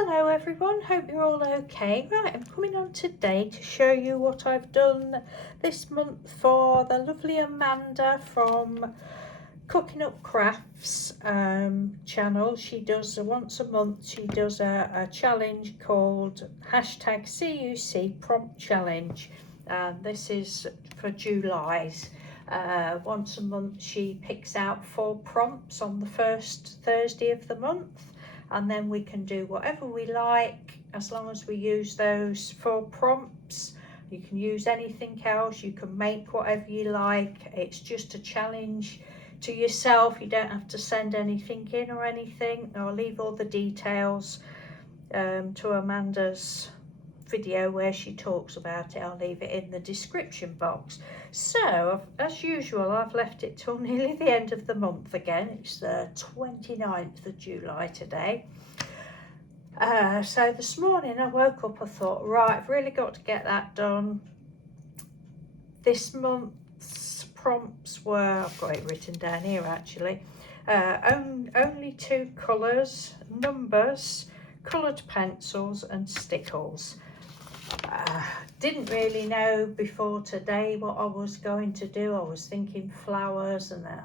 Hello everyone, hope you're all okay. Right, I'm coming on today to show you what I've done this month for the lovely Amanda from Cooking Up Crafts channel. She does once a month, she does a challenge called #CUCpromptchallenge, and this is for July's. Once a month she picks out 4 prompts on the first Thursday of the month, and then we can do whatever we like as long as we use those 4 prompts. You can use anything else, you can make whatever you like. It's just a challenge to yourself. You don't have to send anything in or anything. I'll leave all the details to Amanda's video where she talks about it. I'll leave it in the description box. So as usual, I've left it till nearly the end of the month again. It's the 29th of July today. So this morning I woke up, I thought, right, I've really got to get that done. This month's prompts were, I've got it written down here actually, only 2 colours, numbers, coloured pencils and stickles. Didn't really know before today what I was going to do. I was thinking flowers and I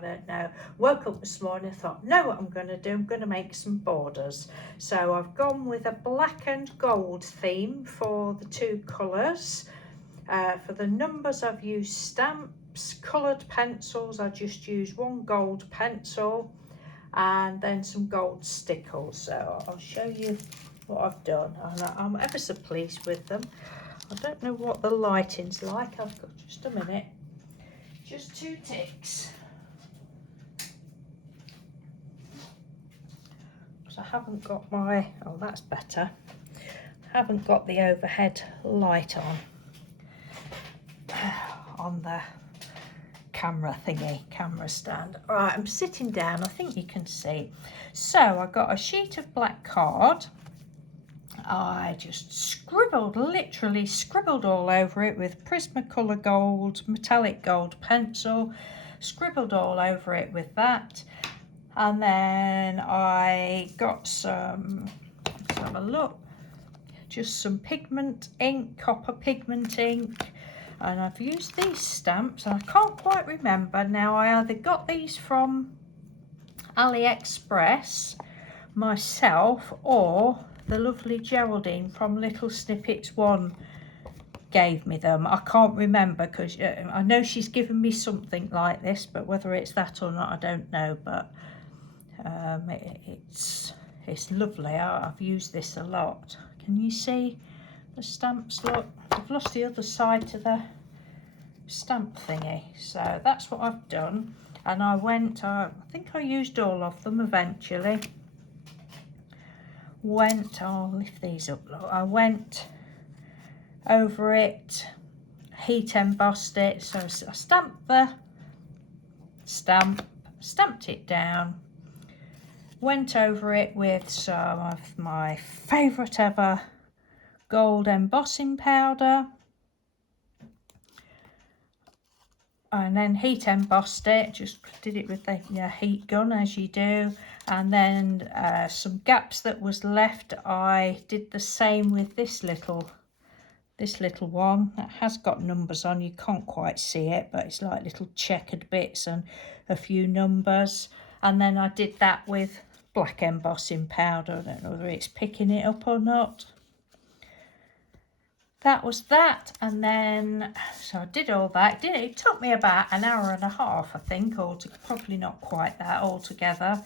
don't know. Woke up this morning and thought, know what I'm going to do? I'm going to make some borders. So I've gone with a black and gold theme for the 2 colours. For the numbers I've used stamps, coloured pencils I just used 1 gold pencil and then some gold stickles. So I'll show you what I've done, and I'm ever so pleased with them. I don't know what the lighting's like. I've got just a minute, just 2 ticks, because I haven't got my, oh that's better, I haven't got the overhead light on the camera stand. All right, I'm sitting down, I think you can see. So I got a sheet of black card. I just scribbled, literally scribbled all over it with Prismacolor gold, metallic gold pencil, scribbled all over it with that. And then I got some, let's have a look, just some pigment ink, copper pigment ink. And I've used these stamps, and I can't quite remember now. I either got these from AliExpress myself, or the lovely Geraldine from Little Snippets 1 gave me them. I can't remember, because I know she's given me something like this, but whether it's that or not I don't know. But it's lovely. I've used this a lot. Can you see the stamps? Look, I've lost the other side to the stamp thingy. So that's what I've done, and I went, I think I used all of them eventually. I'll lift these up, look. I went over it, heat embossed it, so I stamped the stamp, stamped it down, went over it with some of my favourite ever gold embossing powder, and then heat embossed it, just did it with the heat gun as you do. And then some gaps that was left, I did the same with this little one that has got numbers on. You can't quite see it, but it's like little checkered bits and a few numbers. And then I did that with black embossing powder. I don't know whether it's picking it up or not. That was that. And then so I did all that. It took me about an hour and a half, I think, probably not quite that altogether.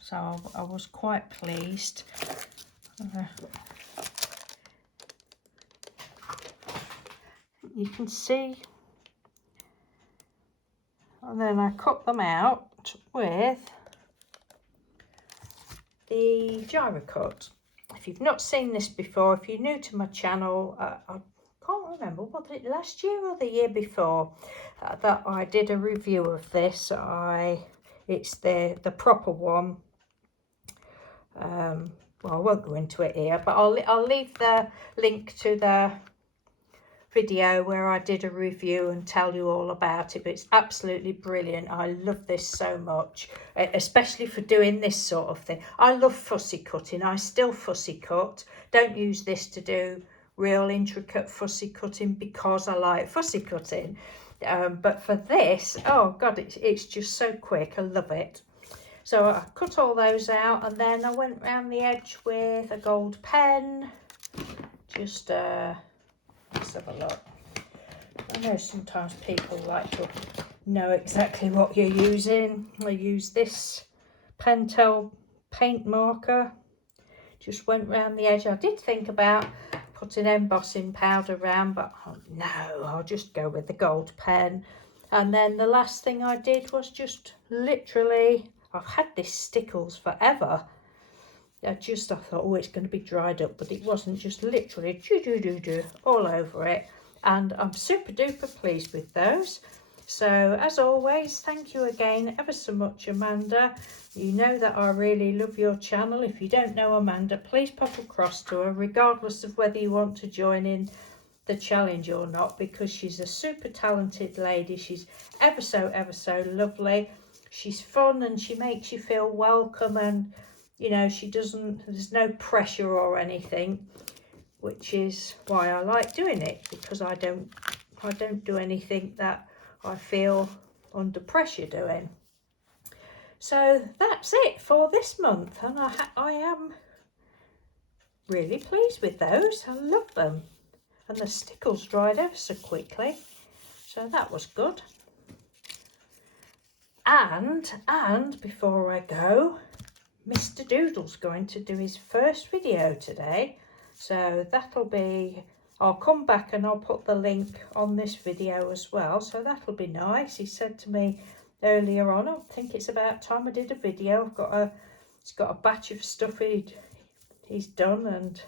So I was quite pleased. You can see, and then I cut them out with the Gyro-cut. If you've not seen this before, if you're new to my channel, I can't remember, was it last year or the year before that I did a review of this. It's the proper one. Well, I won't go into it here, but I'll leave the link to the video where I did a review and tell you all about it, but it's absolutely brilliant. I love this so much, especially for doing this sort of thing. I love fussy cutting. I still fussy cut. Don't use this to do real intricate fussy cutting because I like fussy cutting, but for this, oh god, it's just so quick. I love it. So I cut all those out, and then I went around the edge with a gold pen. Just let's have a look. I know sometimes people like to know exactly what you're using. I use this Pentel paint marker. Just went round the edge. I did think about putting embossing powder around, but oh, no, I'll just go with the gold pen. And then the last thing I did was just literally, I've had this stickles forever. I thought, oh, it's going to be dried up, but it wasn't. Just literally all over it, and I'm super duper pleased with those. So as always, thank you again ever so much, Amanda. You know that I really love your channel. If you don't know Amanda, please pop across to her, regardless of whether you want to join in the challenge or not, because she's a super talented lady. She's ever so lovely. She's fun, and she makes you feel welcome, and you know, there's no pressure or anything, which is why I like doing it, because I don't do anything that I feel under pressure doing. So that's it for this month, and I am really pleased with those. I love them, and the stickles dried ever so quickly, so that was good. And before I go, Mr. Doodle's going to do his first video today, so that'll be, I'll come back and I'll put the link on this video as well, so that'll be nice. He said to me earlier on, I think it's about time I did a video. He's got a batch of stuff he's done, and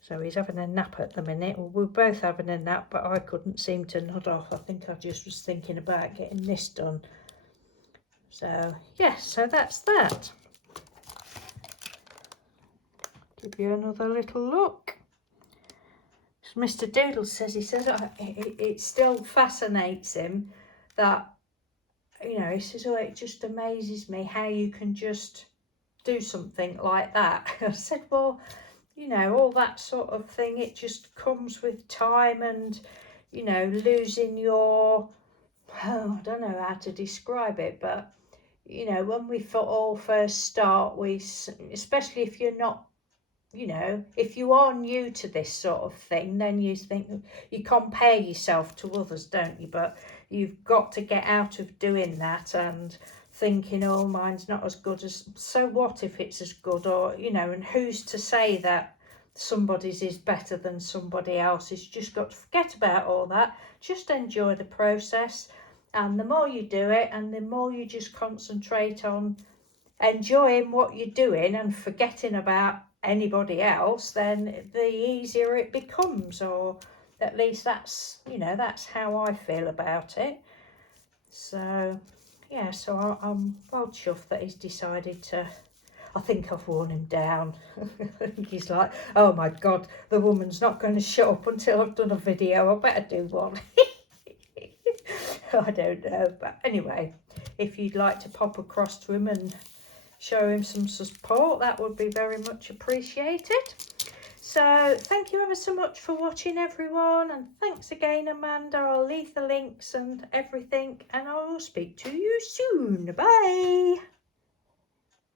so he's having a nap at the minute. Well, we're both having a nap, but I couldn't seem to nod off. I think I just was thinking about getting this done. So yes, so that's that. Give you another little look. Mr. Doodle says, it still fascinates him that, you know, he says, oh, it just amazes me how you can just do something like that. I said, well, you know, all that sort of thing, it just comes with time, and, you know, losing your, oh, I don't know how to describe it, but you know, when we all first start, especially if you're not, you know, if you are new to this sort of thing, then you think, you compare yourself to others, don't you? But you've got to get out of doing that and thinking, oh, mine's not as good as, so what if it's as good? Or, you know, and who's to say that somebody's is better than somebody else's? You just got to forget about all that. Just enjoy the process. And the more you do it, and the more you just concentrate on enjoying what you're doing and forgetting about anybody else, then the easier it becomes. Or at least that's, you know, that's how I feel about it. So yeah, so I'm well chuffed that he's decided to. I think I've worn him down. He's like, oh my god, the woman's not going to shut up until I've done a video. I better do one. I don't know, but anyway, if you'd like to pop across to him and show him some support, that would be very much appreciated. So thank you ever so much for watching, everyone, and thanks again, Amanda. I'll leave the links and everything, and I will speak to you soon. Bye.